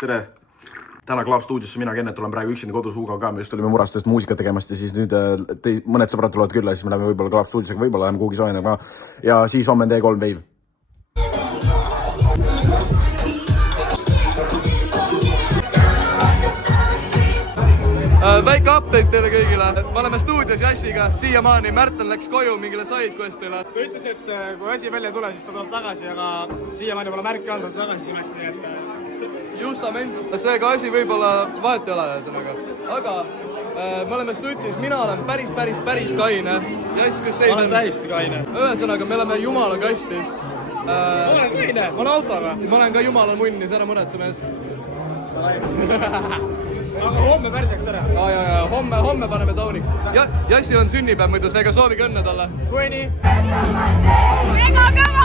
tere! Täna Klaab stuudiosse, mina Kennet olen praegu üksinda kodus Hugo ka, me just tulime Murastest muusika tegemast ja siis nüüd mõned sõbrad tulevad külla ja siis me läheme võib-olla Klaab stuudiosse, võib-olla läheme kuhugi soenema ja siis homme on T3 Wave. Väike update teile kõigile. Me oleme stuudios Jassiga siiamaani. Märten läks koju mingile sidequestile. Ta ütles, et kui asi välja tule, siis ta tuleb tagasi, aga siiamaani pole märki andnud tagasi tuleks, nii et... Justament. Seega asi võib-olla vahet ei ole ühesõnaga. Aga me oleme stutis, mina olen päris kaine. Jass, kus seis on? Ma olen täiesti kaine. Ühesõnaga, me oleme jumala kastis. Ma olen kaine, ma olen autoga. Ma olen ka jumala munnis, ära mõnetse mees. Aga homme pärsaks ära. Ja, homme paneme tauniks. Jassi on sünnipäev muidu, seega soovige õnne talle. 20. Mega kõva!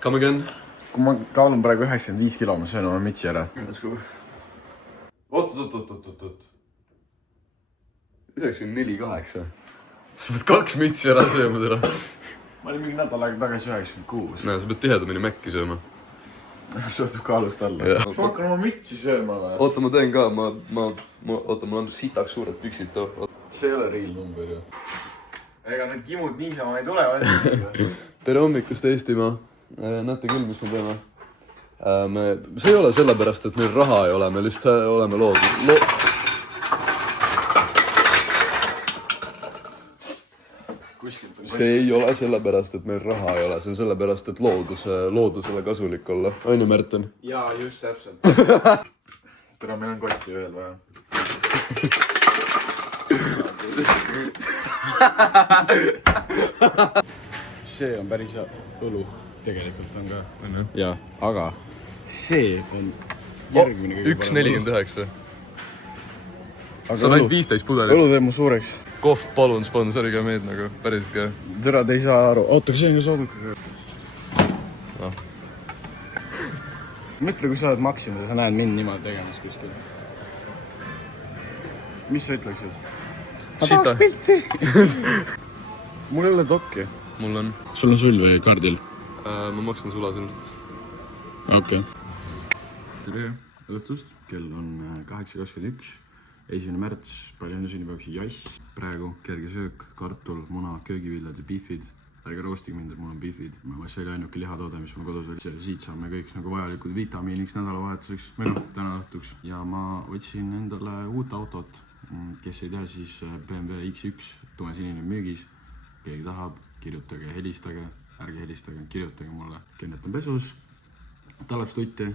Come again. Kui ma kaalun praegu 95 kilo, ma söön oma mitsi ära. Oot. 94,8. Sa pead 2 mitsi ära sööma täna. Ma olin mingi nädal aega tagasi 96. No, sa pead tihedamini mäkki sööma. Sõhtub kaalust alla. Ma hakkan oma mitsi sööma. Oota, ma teen ka. Oota, mul on sitaks suured püksid too. See ei ole real number ju. Ega need kimud niisama ei tule. Tere hommikust Eestimaa. Näete küll, mis me teeme. See ei ole sellepärast, et meil raha ei ole. Me lihtsalt oleme loodud. See ei ole sellepärast, et meil raha ei ole. See on sellepärast, et loodusele kasulik olla. Ainu Märten? Jaa, just täpselt. Tere, meil on kotti veel vaja. See on päris hea õlu. Tegelikult on ka. Jaa, aga see on järgmine kõige 1,49. Sa on ainult 15 pudelit. Õlu teeb mu suureks. Kohv, palun, sponsoriga meid nagu päriselt ka. Tere, te ei saa aru. Oota, kas see on ka soodulkaga? No. Mõtle, kui sa oled Maxima ja sa näed mind niimoodi tegemas kuskil. Mis sa ütleksid? Ma tahaks pilti. Mul ei ole dokki. Mul on. Sul on sul või kaardil? Ma maksan sulas ilmselt. Okei. Tere õhtust. Kell on 8.21. 1. märts. Palju õnne sünnipäevaks Jass. Praegu kerge söök, kartul, muna, köögiviljad ja beefid. Ärge roostige mind, et mul on beefid. See oli ainuke lihatoode, mis mul kodus oli. Siit saame kõik nagu vajalikud vitamiiniks nädalavahetuseks. Või noh, täna õhtuks. Ja ma otsin endale uut autot. Kes ei tea, siis BMW X1 tumesinine müügis. Keegi tahab, kirjutage, helistage. Ärge helistage, kirjutage mulle. Kennet on pesus. Ta läks tutti.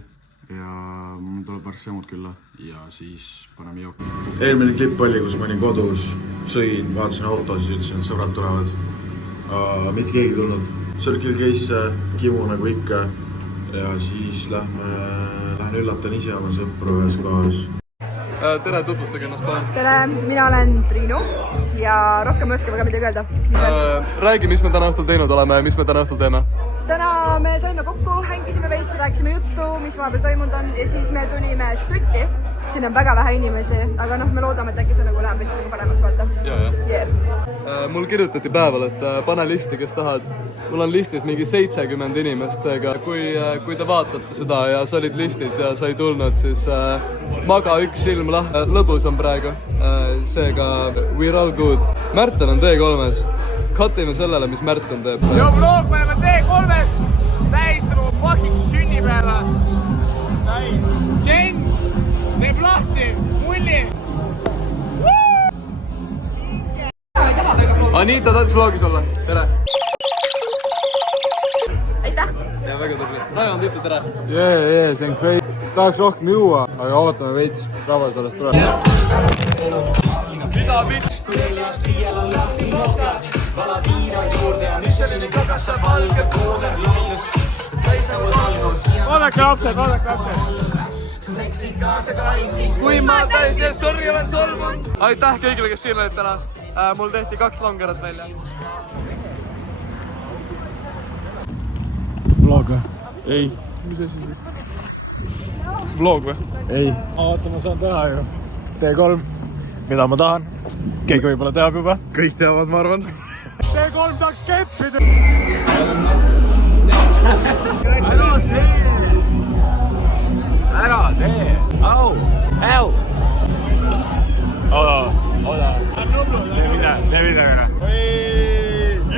Ja mul tuleb varsti sammud külla ja siis paneme jooki. Eelmine klipp oli, kus ma olin kodus, sõin, vaatasin autos ja ütlesin, et sõbrad tulevad. Mitte keegi tulnud. Circle Case, kimu nagu ikka. Ja siis lähen üllatan ise oma sõpru ühes kohas. Tere, tutvustage ennast palun. Tere, mina olen Triinu ja rohkem ei oska väga midagi öelda. Räägi, mis me täna õhtul teinud oleme ja mis me täna õhtul teeme. Täna me saime kokku, hängisime veits, rääkisime juttu, mis vahepeal toimunud on ja siis me tulime stutti. Siin on väga vähe inimesi, aga noh, me loodame, et äkki see nagu läheb veits nagu paremaks vaata. Yeah. Mul kirjutati päeval, et pane listi, kes tahad. Mul on listis mingi 70 inimest, seega kui te vaatate seda ja sa olid listis ja sa ei tulnud, siis maga üks silm lahti. Lõbus on praegu, seega we're all good. Märten on T3-s. Katime sellele, mis Märten teeb. Joo, vlog, me oleme T3-s tähistanud fucking sünnipäeva. Ken teeb lahti, mulli. Anita tahtis vlogis olla. Tere. Aitäh! Ja väga tubli. Raimond, ütle tere. Jee, see on great. Tahaks rohkem juua, aga ootame veits. Rahvas alles tuleb. Mida, bitch? Vala viina juurde ja Michelini kagassa valge kooder laius. Vaadake lapsed. Kui ma täiesti sorry olen solvunud. Aitäh kõigile, kes siin olid täna. Mul tehti 2 longerat välja. Vlog või? Ei. Mis asi siis? Vlog või? Ei. Oota, ma saan teha ju. T3. Mida ma tahan? Keegi võib-olla teab juba. Kõik teavad, ma arvan. T3 tahaks keppida. Ära tee! Au! Au! Oda. Tee midagi.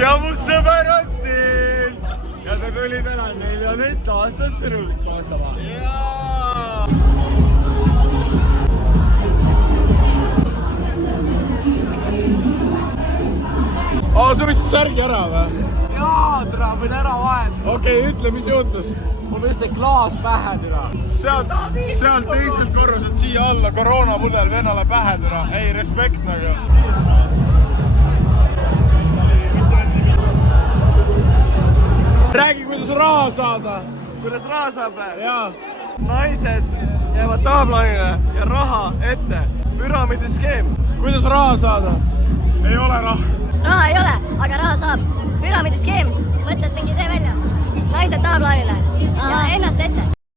Ja mu sõber on siin! Ja ta tuli täna 14 aastat Türulit vaatama. Sa võtsid särgi ära või? Jaa, türa, võin ära vahetada. Okei, ütle, mis juhtus? Mul vist klaas pähe, türa. Sealt teiselt korruselt siia alla koroonapudel vennale pähe, türa. Ei, respekt nagu. Räägi, kuidas raha saada. kuidas raha saab? Jaa. Naised jäävad tahaplaanile ja raha ette. Püramiidiskeem. Kuidas raha saada? Ei ole raha. Raha ei ole, aga raha saab. Püramiidiskeem, mõtled mingi idee välja. Naised tahaplaanile ja ennast ette.